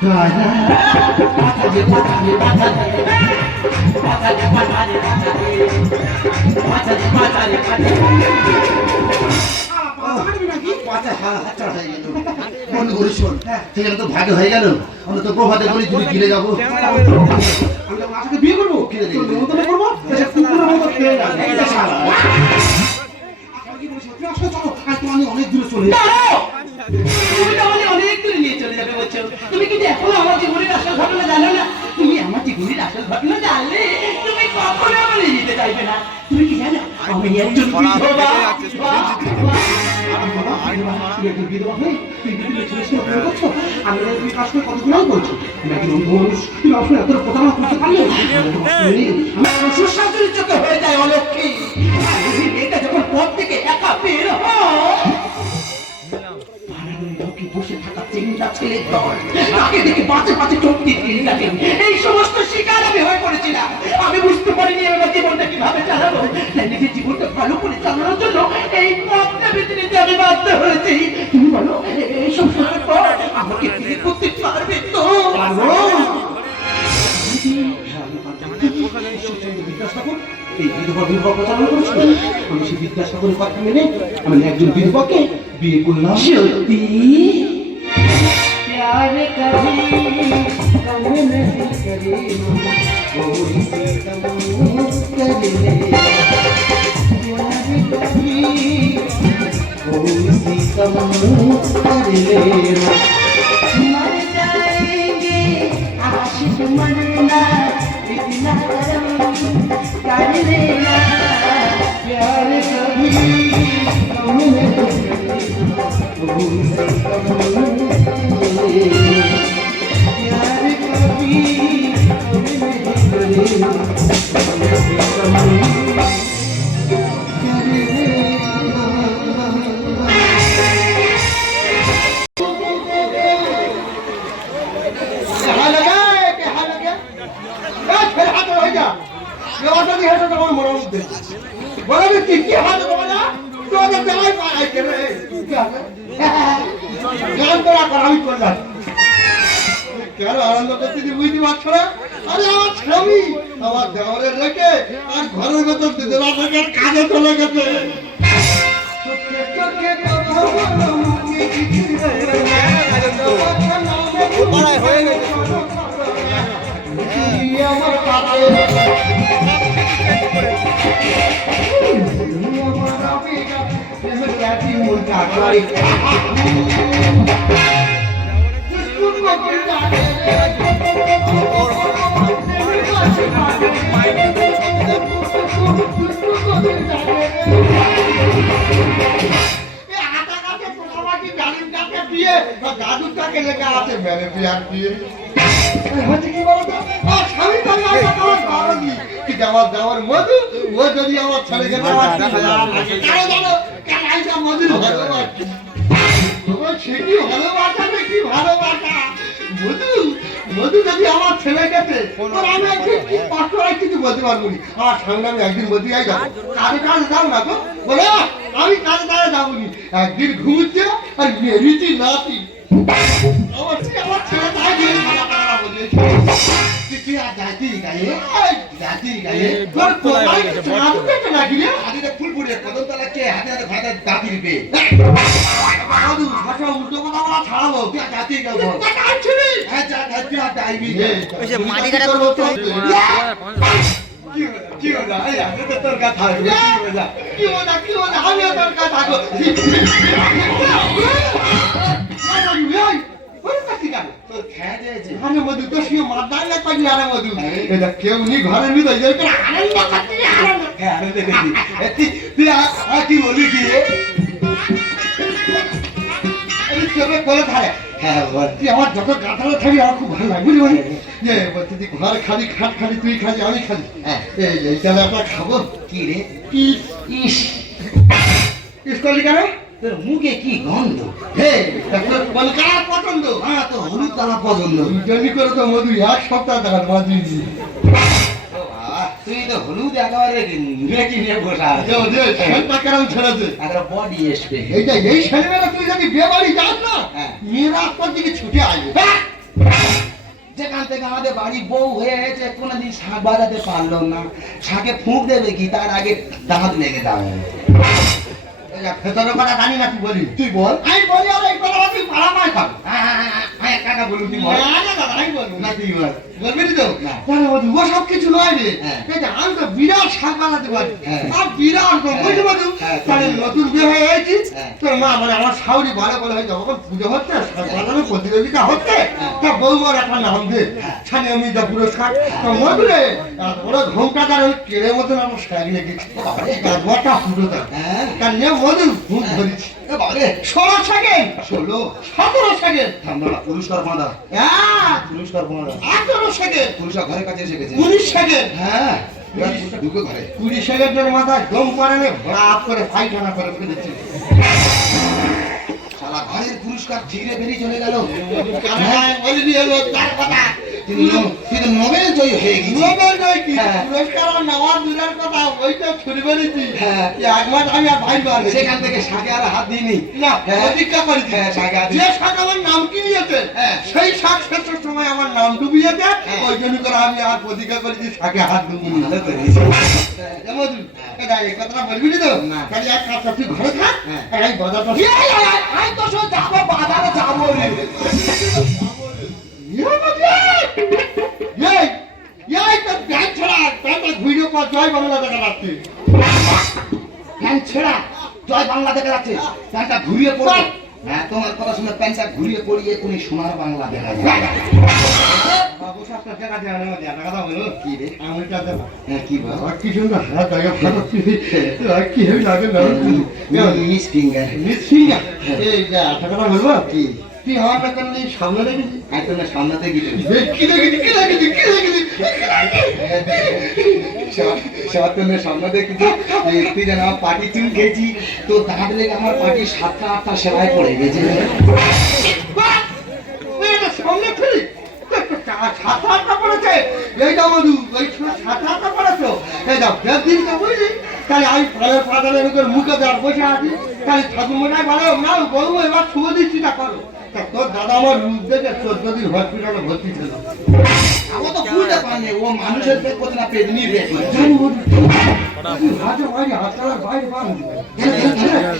তো ভাগ্য হয়ে গেল। আমরা তো প্রভাতে বলি তুমি গিলে যাবো, বিয়ে করবো, অনেক দূরে চলে অনেক দূরে নিয়ে চলে যাবে বলছো। তুমি কিন্তু এখনো আমার জীবনের আসল ঘটনা জানো না। তুমি আমার জীবনের আসল ঘটনা জানলে তুমি কখনো আমার নিতে চাইবে না। তুমি কি জানো আমি একজন বিধবা। চোখে হয়ে যায় অলক্ষী। মেয়েটা যখন পথ থেকে একা বের হয় বসে থাকা চিন্তা ছেলের দল তাকে দেখে পাশে পাশে চোখ দিয়ে থাকে। এই সমস্ত শিকার আমি হয়ে পড়েছিলাম। আমি বুঝতে পারিনি আমার জীবনটা কিভাবে চালাবো। নিজের জীবনটা ভালো করে চালানোর জন্য এই পথটা বেছে নিতে আমি বাধ্য হয়েছি। তুমি বলো এই সমস্যার পর আমাকে বিয়ে করতে পারবে তো? এই বিধবা বিবাহ প্রচারণ করেছিল। আমি সেই বিদ্যাসাগরের কথা মেনে আমি একজন বিধবাকে বিয়ে করলাম। সত্যি प्यार कभी कम नहीं करे कोई सितम करे प्यार कभी कोई सितम करे मर जाएंगे आशिक मरना इतना करम कर लेना प्यार कभी कम नहीं करे कोई सितम प्यार कभी কেন আনন্দ করতে বুঝতে পারছো না? আরে আমার স্বামী আমার দেওয়ারে রেখে আর ঘরের ভেতর কাজে চলে গেছে। দাদুটাকে লেগে আছে মেরে বিয়ার দিয়ে হচ্ছে কি বলতো স্বামী কিন্তু আমার দেওয়ার মধু ও যদি আমার ছেড়ে গেছে মধুর ভালোবাসা সে কি ভালোবাসা কি ভালোবাসা মধু মধু যদি আমার ছেলে গেছে আমি একদিন কষ্ট হয় কিছু বলতে পারবো না। আমার সঙ্গে আমি একদিন মধু যাই যাবো কাজে কাজে যাবো না তো বলে আমি কাজে কাজে যাবো নি একদিন ঘুমুচ্ছে আর মেরিছি নাতি আমার ছেলে তাই দিয়ে ফুল পুড়ে কদম তালাকে হাতে হাতে ভাড়া দাঁতি দিবে উল্টো কথা বলা ছাড়াবো জাতি কি হলো তোর কথা কি হলো আমি তোর কথা কেউ নি ঘরের ভিতরে কি বলি কি করে থাকে হ্যাঁ বলছি আমার যত গাঁথালো থাকি আমার খুব ভালো লাগে বুঝলি যে বলছি তুই ঘর খালি খাট খালি তুই খালি আমি খালি হ্যাঁ এই তাহলে আমরা খাবো কি রে ইস ইস করলি কেন তোর মুখে কি গন্ধ হে কার পছন্দ হ্যাঁ তো হলুদ কালা পছন্দ জমি করে তো মধু এক সপ্তাহ টাকা মধু দিয়ে তুই তো হলুদ একেবারে রেখে নিয়ে বসা টাকারাও ছেড়েছে একটা বডি আসবে এইটা এই ছেলেমেয়েরা তুই যদি বিয়ে বাড়ি যাস না মেয়েরা আপনার দিকে ছুটে আসবে থেকে আমাদের বাড়ি বউ হয়ে গেছে, কোনোদিন শাক বাজাতে পারলো না। শাকে ফুঁক দেবে কি, তার আগে দাঁত লেগে যাবে। ভেতরের কথা জানি না, তুই বলি। তুই বল। আমি বলি আর এই কথা তুই পাড়া মায় খাবো। হ্যাঁ কাকা বলুন, তুই বল। না না দাদা, আমি বলবো না তুই বল। বলবি তো না। তাহলে ও সব কিছু নয় রে। হ্যাঁ। এই যে আমি তো বিরাট শাক বানাতে পারি। হ্যাঁ। আর বিরাট গো, বুঝতে পারছো? হ্যাঁ, তাহলে নতুন বিয়ে হয়ে গেছি। হ্যাঁ। তোর মা মানে আমার শাশুড়ি ভালো বলে হয়তো যখন পুজো হচ্ছে, শাক বানানোর প্রতিযোগিতা হচ্ছে, হ্যাঁ। তা বৌমার একটা নাম দে। হ্যাঁ। ছানি আমি যা পুরস্কার। তো মধুরে ওরা ঘুমটাকার ওই কেড়ে মতন আমার শাক লেগেছে। গাছটা ফুটো দেয়। হ্যাঁ। তার নিয়ে মধু ঘুম ধরেছি। এ বাবারে, 16 সেকেন্ড, 16, 17 সেকেন্ড, আমরা পুরস্কার বাঁধা, হ্যাঁ, পুরস্কার বাঁধা। 18 সেকেন্ড, পুরস্কার ঘরের কাছে এসে গেছে। 19 সেকেন্ড, হ্যাঁ, এবার পুরস্কার ঢুকে ঘরে। 20 সেকেন্ডের মাথায় দম পারেনি, ভরাপ করে পায়খানা করে ফেলেছি। শালা ঘরের পুরস্কার ছিঁড়ে বেরিয়ে চলে গেল। হ্যাঁ, বলিনি হলো তার কথা। তুই তো নোবেল জয়ী হয়ে গেছিস। নোবেল নয় কি, হ্যাঁ। পুরস্কার আর নেওয়ার দূরের কথা, ওইটা ছুড়ে বেরিয়েছি। হ্যাঁ। এক মাস আমি আর ভাই পারবে সেখান থেকে শাকে আর হাত দিইনি। না, হ্যাঁ। প্রতিজ্ঞা করেছি। হ্যাঁ, শাকে হাত যে শাক আমার নাম কি নিয়েছে, হ্যাঁ। সেই শাক শেষের সময় আমার নাম ডুবিয়েছে, হ্যাঁ। ওই জন্য করে আমি আর প্রতিজ্ঞা করেছি শাকে হাত ডুবুন না। ভালো করিস। যেমন এই কথাটা বলবি না তো? না। তাহলে এক কাজ কর, তুই ঘরে থাক, হ্যাঁ। আর আমি বাজারটা আমি তো সব যাবো, বাজারে যাবো রে। প্যান্ট ছেঁড়া, জয় বাংলা দেখা যাচ্ছে। প্যান্টটা ঘুরিয়ে পড়ো। হ্যাঁ, তোমার কথা শুনে প্যান্টটা ঘুরিয়ে পড়িয়ে কোন সোনার বাংলা দেখা যায়। কি রে? হ্যাঁ, কি বল? Miss finger. কি? তুই আমার টাকা নিয়ে সামনে রেখেছি। একদম না, সামনাতে গিয়ে কি দেখেছি, কি দেখেছি, কি দেখেছি? সবাই সামনে দেখেছি। তুই যেন আমার পাটি চুল খেয়েছি, তো দাঁত লেগে আমার পাটি 7টা 8টা সেলাই পড়ে গেছে। সামনে ফেলি ছাতা আটটা পড়েছে, এইটা মধু ওই ছাতা আটটা পড়েছো, এই দাও দিনটা বুঝলি। তাই আমি ফলের পাতালের উপর মুখে দেওয়ার বসে আছি, তাই ঠাকুর মোটাই বলো না বলবো এবার শুভ দিচ্ছিটা করো। তা তোর দাদা আমার রূপ দেখে 14 দিন হসপিটালে ভর্তি ছিল। আমার তো বুঝতে পারিনি ও মানুষের পেট করছে না পেটনি পেট করছে। জানি মধু হাতে বাইরে হাতটার বাইরে বার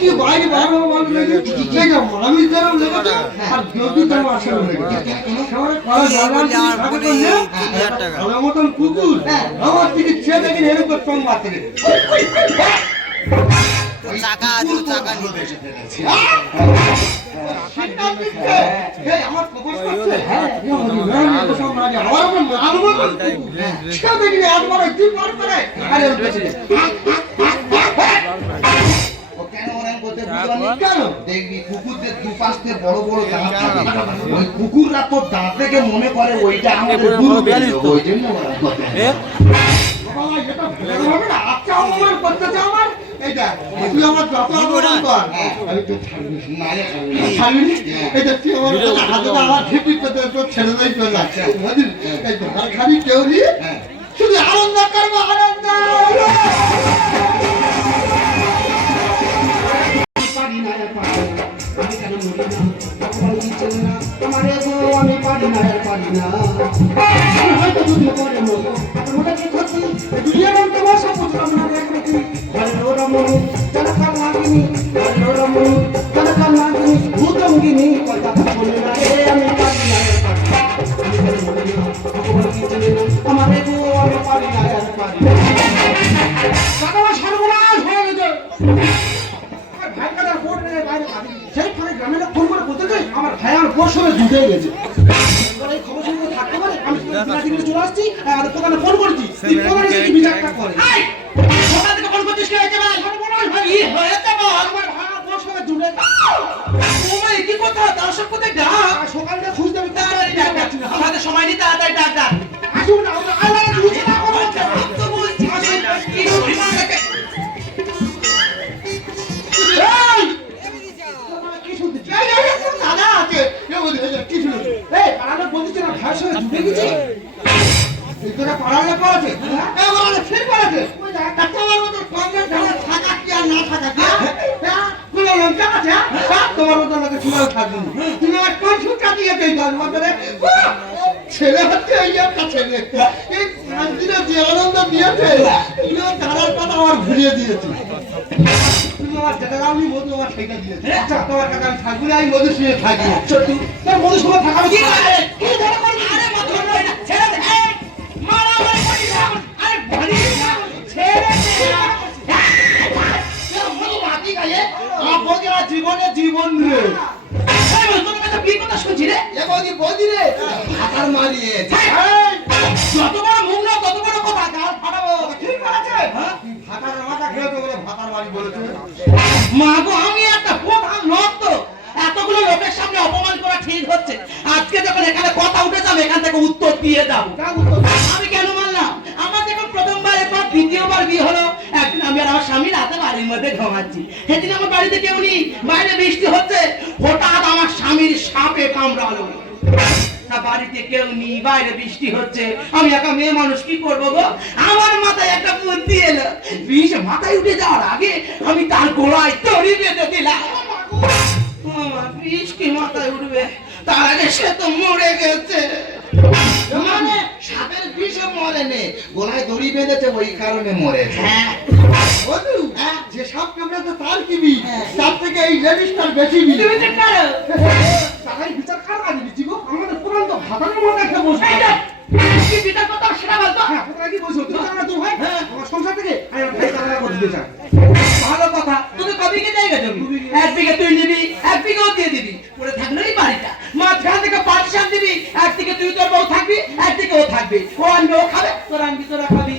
কি বাইরে বার হবো বলো দেখি। এই যে মানুষ যেরকম লেগেছে আর যদি যেন আসলে লেগেছে। সবাই কলা জায়গা থাকে তো না, ভালো মতন কুকুর আমার দিকে ছেড়ে দেখেন এরকম চোখ মারতে রে। চাকা আছে, চাকা নিতে এসে ফেলেছে। সিদ্ধান্ত নিচ্ছে, এই আমার প্রপোজ করছে, হ্যাঁ আমার সব মাঝে আমার উপর মানবো ছেড়ে দেখি একবার তুই পার করে আরে ও কেন ওরকম করতে বুঝলাম না? কেন দেখবি কুকুরদের দুপাশ দিয়ে বড় বড় দাঁত থাকে। ওই কুকুররা তো দাঁত থেকে মনে করে ওইটা আমাদের দুধ পেয়েছে, ওই জন্য ওরা করে। বাবা এটা ভুল হবে না, আচ্ছা অপমান করতেছে আমার এইটা তুই আমার যত অপমান কর আমি তো ছাড়বি না রে, খাবি না। ছাড়বি এটা তুই আমার হাতে আমার ঠিকই পেতে তো ছেড়ে দেই চলে যাচ্ছে বুঝলি। এই ঘর খালি কেউ নেই, হ্যাঁ। শুধু আনন্দ করবো আনন্দ। পারি না আর পারি না, আমি কেন মরি না, ভগবান দিচ্ছে না, আমার এগো আমি পারি না আর পারি না। আমি হয়তো যদি পরে মরবো, ওটা কি ক্ষতি? দুনিয়ার অন্ত বসা বুঝলাম না রে ক্ষতি। ঘরে ওরা মরু, যারা কাল লাগিনি, ঘরে ওরা মরু, যারা কাল লাগিনি, ভূতঙ্গিনী কথা বলে না রে, আমি পারি না আর পারি না। আমি কেন মরি না, ভগবান দিচ্ছে না, আমার এগো আমি পারি না আর পারি না। কাকারা সর্বনাশ হয়ে গেছে। ভাই কাদার বোর্ড নিয়ে বাইরে কাঁদি। সেই ফলে গ্রামের লোক ফোন করে বলতে চাই আমার ভাই আমার বোর সঙ্গে জুটে গেছে। এবার এই খবর শুনে থাকতে পারে আমি দিনাদিনে চলে আসছি, আর দোকানে ফোন করেছি, তুই ফোন এসে কি বিচারটা করে। সকাল থেকে ফোন করছিস কি হয়েছে ভাই? সর্বনাশ ভাই, কি হয়েছে বল? আমার ভাই আমার বোর সঙ্গে জুটে তোমার কি কথা? তার সব কোথায় ডাক? সকালটা খুঁজতে আমি তাড়াতাড়ি ডাক ডাকছি না, আমাদের সময় নেই, তাড়াতাড়ি ডাক ডাক। আসুন না, আমরা আলাদা জুটে না করবো, তো বলছি আসুন কি বিমান থেকে দাদা আছে কিছু এই পাড়ালে বলছিস না ভাইয়ের সঙ্গে জুটে গেছি। তোরা পড়ালে পড়াছে এবারে ঠিক পড়াছে তোমার মতো কমে ধারা থাকা কি আর না থাকা কি কোনো লঙ্কা আছে তোমার মতো লোকে চুলাও থাকবে তুমি আমার কোন সুখটা দিয়ে দেই তার মধ্যে ছেলে হচ্ছে এই একটা ছেলে এই শান্তিরা যে আনন্দ দিয়েছে তুইও দাঁড়ার কথা আমার ঘুরিয়ে দিয়েছে তুমি আমার যেটা আমি মধু আমার সেইটা দিয়েছে আচ্ছা তোমার কাছে আমি থাকবো না আমি মধু শুয়ে থাকি সত্যি তোর মধু সময় থাকা কি কি ধরে করলি আরে মাথা ধরে না ছেড়ে দে এই মারা মারা করি না আরে ভারী না ছেড়ে দে মধু মাটি গায়ে আমার জীবনে জীবন রে এই বল তোর কাছে কি কথা শুনছি রে এ বৌদি রে ভাতার মারিয়ে যত বড় মুখ না তত বড় কথা গাল ফাটাবো ঠিক বলেছে হ্যাঁ ভাতার মাথা খেয়ে তো বলে ভাতার বাড়ি বলেছে মা গো আমি একটা প্রধান লোক তো এতগুলো লোকের সামনে অপমান করা ঠিক হচ্ছে আজকে যখন এখানে কথা উঠে যাবে এখান থেকে উত্তর দিয়ে যাব আমি কেন মানলাম আমার যখন প্রথমবারের পর দ্বিতীয়বার বিয়ে হলো একদিন আমি আর আমার স্বামী রাতে বাড়ির মধ্যে ঘুমাচ্ছি সেদিন আমার বাড়িতে কেউ নেই বাইরে বৃষ্টি হচ্ছে হঠাৎ আমার স্বামীর সাপে কামড়ালো না বাড়িতে কেউ নেই বাইরে বৃষ্টি হচ্ছে আমি একা মেয়ে মানুষ কি করবো গো আমার মাথায় একটা বুদ্ধি এলো বিষ মাথায় উঠে যাওয়ার আগে আমি তার গোড়ায় তড়ি বেঁধে দিলাম আমার বিষ কি মাথায় উঠবে তার আগে সে তো মরে গেছে মানে সাপের বিষে মরে নে গলায় দড়ি বেঁধেছে ওই কারণে মরেছে হ্যাঁ বন্ধু যে সাপ কামড়াতে তার কি বি তার থেকে এই লেডিসটার বেশি বি তুমি তো পারো তাই বিচার খারাপ আনি দিচ্ছি গো আমাদের পুরান তো ভাতার মাথা খেয়ে বসে এই যে, কি বিটার কথা সেটা বলতো হ্যাঁ কোথায় কি বলছো তুমি জানো না তুই ভাই আমার সংসার থেকে আমি ভাই কামড়া করে দিতে চাই ভালো কথা তুমি কবি কে জায়গা জমি এক বিঘা তুই নিবি এক বিঘাও দিয়ে দিবি পরে থাকলেই বাড়িটা মাঝখান থেকে পার্টিশন দিবি একদিকে তুই তোর বউ থাকবি একদিকে ও থাকবে ও আনবে ও খাবে তোর আনবি তোরা খাবি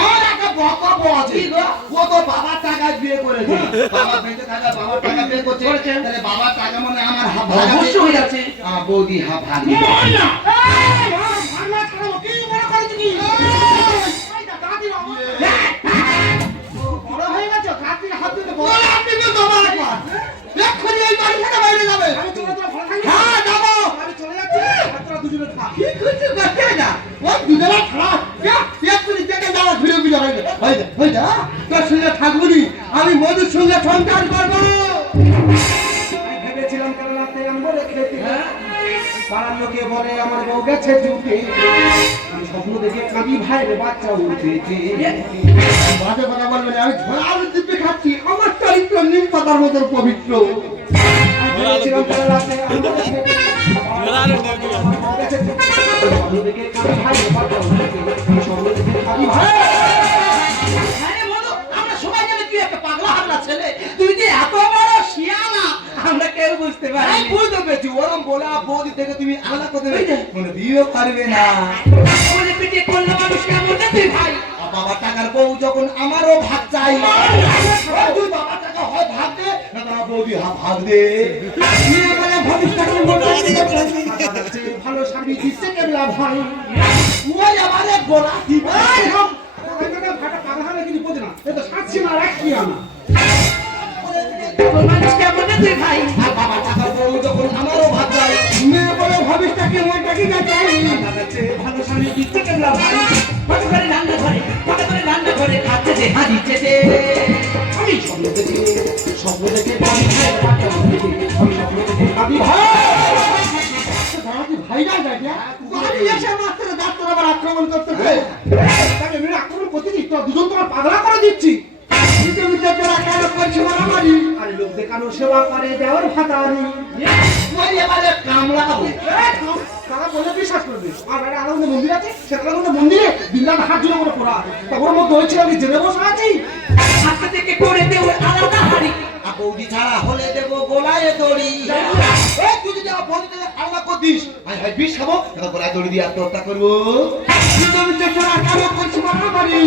আমার একটা বক্তব্য আছে কি গো? ও তো বাবার টাকা বিয়ে করেছে বাবা বেঁচে থাকা বাবার টাকা বিয়ে করছে তাহলে বাবার টাকা মানে আমার হাফ ভাগ আছে অবশ্যই আছে বৌদি হাফ ভাগ মর না বড় হয়ে গেছে কাটির হাত দিতে বড় আপনি তো তোমার একবার এক্ষুনি এই বাড়ি থেকে বাইরে যাবে আমি চলে তো ভালো থাকি হ্যাঁ যাবো আমি চলে যাচ্ছি আপনারা দুজনে থাক কি করছিস দেখতে না ও দুজনে থাক এক্ষুনি দেখে যাওয়া ঘুরে ঘুরে হয়ে যা তোর সঙ্গে থাকবো নি আমি মধুর সঙ্গে সংসার করবো ভেবেছিলাম কাল রাতে আম্বরে খেতে পাড়ার লোকে বলে আমার বউ গেছে চুপে আমি স্বপ্ন দেখে কাঁদি ভাইয়ের বাচ্চা উঠেছে বাজে কথা বলবে না আমি ঝোলা আলু দিব্যে খাচ্ছি আমার চরিত্র নিম পাতার মতো পবিত্র আমি ভেবেছিলাম কাল রাতে আম্বরে খেতে পাড়ার লোকে বলে আমার বউ গেছে চুপে স্বপ্ন দেখে কাঁদি ভাইয়ের বাচ্চা উঠেছে স্বপ্ন দেখে কাঁদি ভাই আরে বলো আমরা সবাই জানি তুই একটা পাগলা হাল্লা ছেলে তুই যে এত বড় শিয়ানা আমরা কেউ বুঝতে পারি আমি বুঝতে পেরেছি ওরম বলে বৌদি থেকে তুমি আলাদা করতে কোনো বিয়ে পারবে না বলে পিঠে করলে মানুষ কেমন তুই ভাই আর বাবার টাকার বউ যখন আমারও ভাগ চাই তুই বাবার টাকা হয় ভাগ দে না তোমার বৌদি ভাগ দে মেয়ে বলে ভবিষ্যৎ ভালো স্বামী দিচ্ছে কেবলা ভাই ওই আমারে গোলা দিবে ফাটা পাগলা হবে কিন্তু বোঝে না এ তো সাচ্ছি না রাখছি না তোর মানুষ কেমন তুই ভাই আর বাবার টাকার বউ যখন আমারও ভাগ চাই মেয়ে বলে ভবিষ্যৎকে মনটাকে গাছাই ভালো স্বামী দিচ্ছে কেবলা ভাই কত করে রান্না করে খাচ্ছে যে হারিয়েছে যে আমি স্বপ্ন দেখে বাড়ি ভাইয়ের বাচ্চা উঠেছে আমি স্বপ্ন দেখে কাঁদি ভাই ভাইরা যায় আমি এসে মাত্র ডাক্তার আবার আক্রমণ করতে চাই তাকে মেরে আক্রমণ করতে দিই তো দুজন তোমার পাগলা করে দিচ্ছি তুমি তো তোরা কেন করছি মারামারি আরে লোক দেখানো সেবা করে দেওয়ার ভাতারি ওই এবারে কামড়াবো তারা বলে বিশ্বাস করবে আর বাইরে আলাদা মন্দির আছে সেখানে মধ্যে মন্দিরে দিনরাত হাত জুড়ে করে পড়া তখন মধ্যে হয়েছিল আমি জেনে বসে আছি হাতে থেকে করে দে ওই আলাদা হাড়ি আর বৌদি ছাড়া হলে দেবো গোলায় দড়ি এই তুই যদি আমার বৌদি থেকে আলাদা করতিস আমি ভাই বিষ খাবো এবার গোলায় দড়ি দিয়ে আত্মহত্যা করবো তুমি তো তোরা কেন করছি মারামারি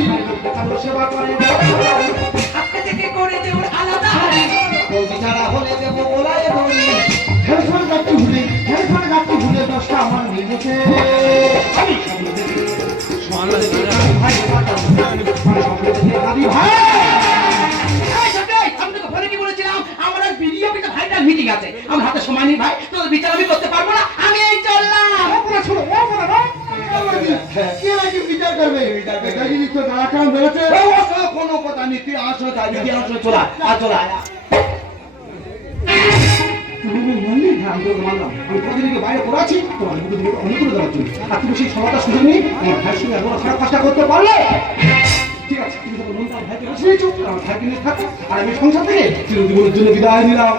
দেখানো সেবা করে দেওয়ার ভাতারি হাতে থেকে করে দে ওই আলাদা হাড়ি বৌদি ছাড়া হলে দেবো গোলায় দড়ি হেলফোন গাড়ি ভুলে 10টা আমার মিলেছে আমি স্বপ্ন দেখে ভাইয়ের বাচ্চা উঠেছে আমি স্বপ্ন দেখে কাঁদি ভাই এই সবাই আমি তোকে ফোনে কি বলেছিলাম আমার আজ ভিডিও পিটা ভাইটাল মিটিং আছে আমার হাতে সময় নেই ভাই তোর বিচার আমি করতে পারবো না আমি এই চললাম ওপরে ছোড়ো ওপরে দাও কে নাকি বিচার করবে এটা যদি তো দাঁড়া কাম বেরোচ্ছে কোনো কথা নেই তুই আসো তাই দিদি আসো চলা আর চলা তুমি মন্দির ধ্যান করে মানলাম আমি প্রতিদিনকে বাইরে পড়াচ্ছি তোমার অনেকগুলো তোমার জন্য। আর তুমি সেই সমাজটা সুযোগ নিয়ে আমার ভাইয়ের সঙ্গে এমন খারাপ কাজটা করতে পারলে, ঠিক আছে, তুমি যখন মনটা ভাইকে বেছে নিয়েছো, আমার ভাইকে নিয়ে থাকো, আর আমি সংসার থেকে চিরজীবনের জন্য বিদায় নিলাম।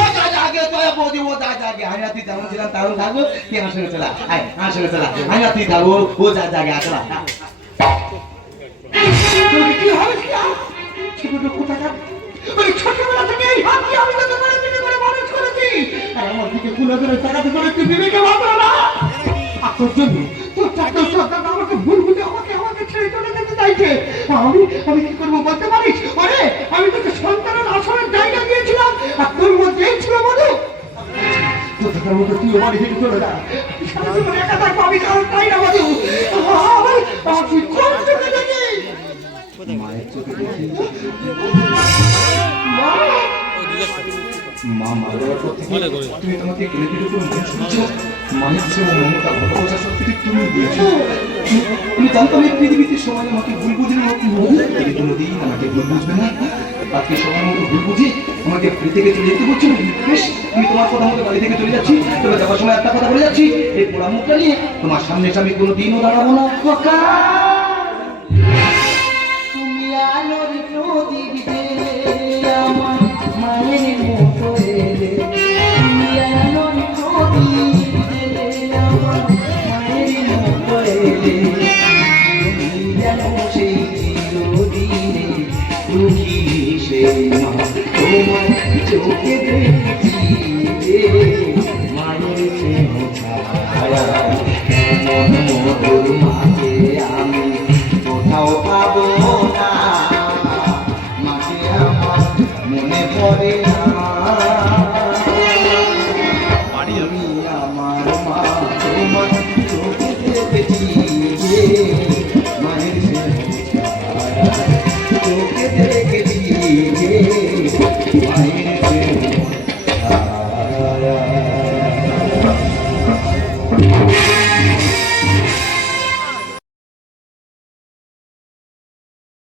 ও যা যা আগে তো বৌদি ও যা যা আগে আমি আর তুই যেমন ছিলাম তেমন থাকবো, তুই আমার সঙ্গে চলা, আয় আমার সঙ্গে চলা, আমি আর তুই থাকবো, ও যা যা আগে আসলা। কি হবে কি আর? ছোট কোথাকার ওই ছোটবেলা থেকে এই হাত দিয়ে আমি তোকে করে পিঠে করে মানুষ করেছি, আর আমার দিকে কুলে ধরে টাকাতে করে তুই বিবেকে ভাবলো না। আর তোর জন্য তোর চাকর সরকার আমাকে ভুল বুঝে আমাকে ছেড়ে চলে যেতে চাইছে। আমি কি করবো বলতে পারিস? আরে আমি তোকে সন্তানের আসনের জায়গা দিয়েছিলাম, আর তোর মধ্যে ছিল মধু। তোর মতো তুই বাড়ি থেকে চলে যা, সারা জীবন একা থাকবো আমি, কারণ তাই না মধু। আমার তুই কোন চোখে দেখিস? মায়ের চোখে দেখি মা মারা যাওয়ার পর থেকে তুমি তোমাকে কেনে দিলে কোনো মন শুনছো, মায়ের চেয়ে মমতা ভালোবাসা সত্যি তুমি দিয়েছো। তুমি জানতো আমি পৃথিবীতে সবাই আমাকে ভুল বুঝে তুমি কোনোদিন আমাকে ভুল বুঝবে না। আজকে সবার মতো ভুল বুঝি আমাকে বাড়ি থেকে চলে যেতে বলছো। বেশ, আমি তোমার কথা মতো বাড়ি থেকে চলে যাচ্ছি, তবে যাওয়ার সময় একটা কথা বলে যাচ্ছি, এই পোড়া মুখটা নিয়ে তোমার সামনে এসে আমি কোনোদিনও দাঁড়াবো না। তুমি আলোর প্রদীপ জেলে আমার মায়ের মতো এলে, তুমি আলোর প্রদীপ জেলে আমার মায়ের মতো এলে, তুমি যেন সেই চিরদিনে দুঃখী সেই মা, তোমার চোখে দেখেছি যে মায়ের স্নেহ ছায়া।